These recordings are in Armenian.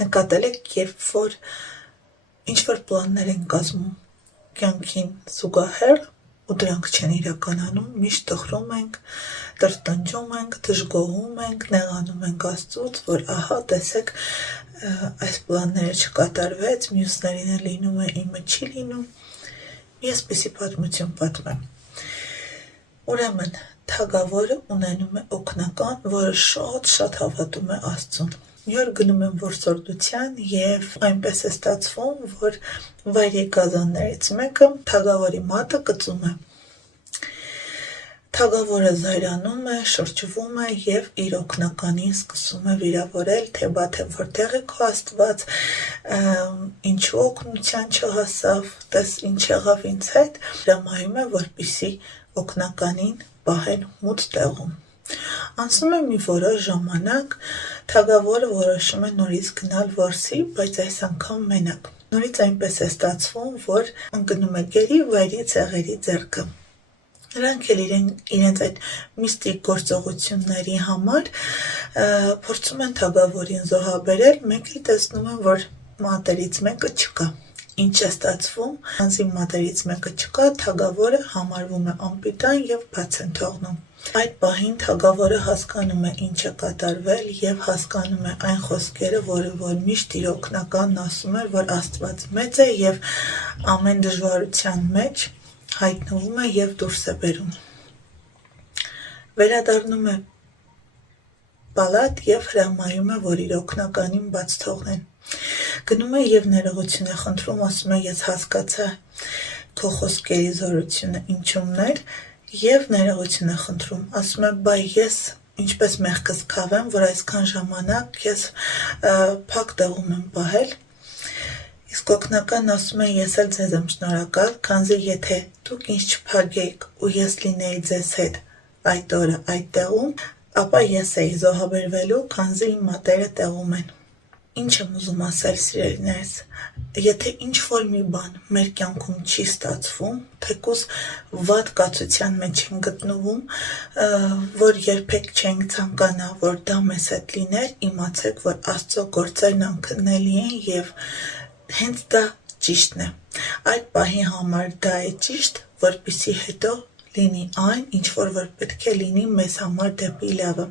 Նկատել եք, երբ որ ինչ-որ պլաններ են կազմում կյանքին զուգահեռ ու դրանք չեն իրականանում, միշտ տխրում ենք, տրտնջում ենք, դժգոհում ենք, նեղանում ենք Աստծուց, որ ահա տեսեք այս պլանները չկատարվեց, մյուսներին է լինում է, իմը չի լինում։ Մի այսպիսի պատմություն պատմեմ։ Ուրեմն թագավորը ունենում է օգնական, որը շատ հավատում է Աստծուն։ Մի օր գնում եմ որսորդության և այնպես է ստացվում, որ վայրի գազաններից մեկը թագավորի մատը կծում է։ Թագավորը զայրանում է, շրջվում է և իր օգնականին սկսում է վիրավորել, թե բա թե որտեղ է քո Աստված, ինչու օգնության չհասավ, տես ինչ եղավ ինձ հետ, հրամայում է, որպեսզի օգնականին պահեն մութ տեղում։ Անցնում է մի որոշ ժամանակ, թագավորը որոշում է նորից գնալ որսի, բայց այս անգամ մենակ։ Նորից այնպես է ստացվում, որ ընկնում է գերի վայրի ցեղերի ձեռքը։ Նրանք էլ իրենց այդ միստիկ գործողությունների համար փորձում են թագավորին զոհաբերել, մեկ էլ տեսնում են, որ մատերից մեկը չկա։ Ինչ է ստացվում, քանզի մատերից մեկը չկա, թագավորը համարվում է անպիտան և բաց են թողնում։ Այդ պահին թագավորը հասկանում է ինչ է կատարվել և հասկանում է այն խոսքերը, որ միշտ իր օգնականն ասում էր, որ Աստված մեծ է և ամեն դժվարության մեջ հայտնվում է և դուրս է բերում։ Վերադառնում է պալատ և հրամայում է, որ իր օգնականին բաց թողնեն։ Գնում է և ներողություն է խնդրում, ասում է ես հասկացա քո խոսքերի զորությունը ինչումն էր և ներողություն է խնդրում, ասում է բայ ես ինչպես մեղքս քավեմ, որ այսքան ժամանակ ես փակ տեղում եմ պահել։ Իսկ օգնականն ասում է ես էլ ձեզ եմ շնորհակալ, քանզի եթե դուք ինձ չփագեիք ու ես լինեի ձեզ հետ այդ օրը այդ տեղում, ապա ես էի զոհաբերվելու, քանզի իմ մատերը տեղում են։ Ինչ եմ ուզում ասել, սիրելիներս, եթե ինչ-որ մի բան մեր կյանքում չի ստացվում, թեկուզ վատ կացության մեջ ենք գտնվում, որ երբեք չենք ցանկանա, որ դա մեզ հետ լիներ, իմացեք, որ Աստծո գործերն անքննելի են և հենց դա ճիշտն է։ Այդ պահի համար դա է ճիշտ, որպեսզի հետո լինի այն, ինչ-որ պետք է լինի մեզ համար դեպի լավը։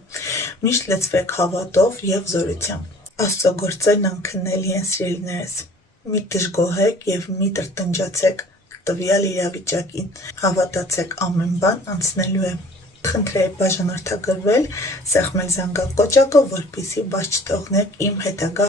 Միշտ լցվեք հավատով և զորությամբ։ Աստծո գործերն անքննելի են, սիրելիներս։ Մի դժգոհեք և մի տրտնջացեք տվյալ իրավիճակին։ Հավատացեք, ամեն բան անցնելու է։ Խնդրեի բաժանորդագրվել, սեղմել զանգակոճակը, որպեսզի բաց չթողնեք իմ հետագա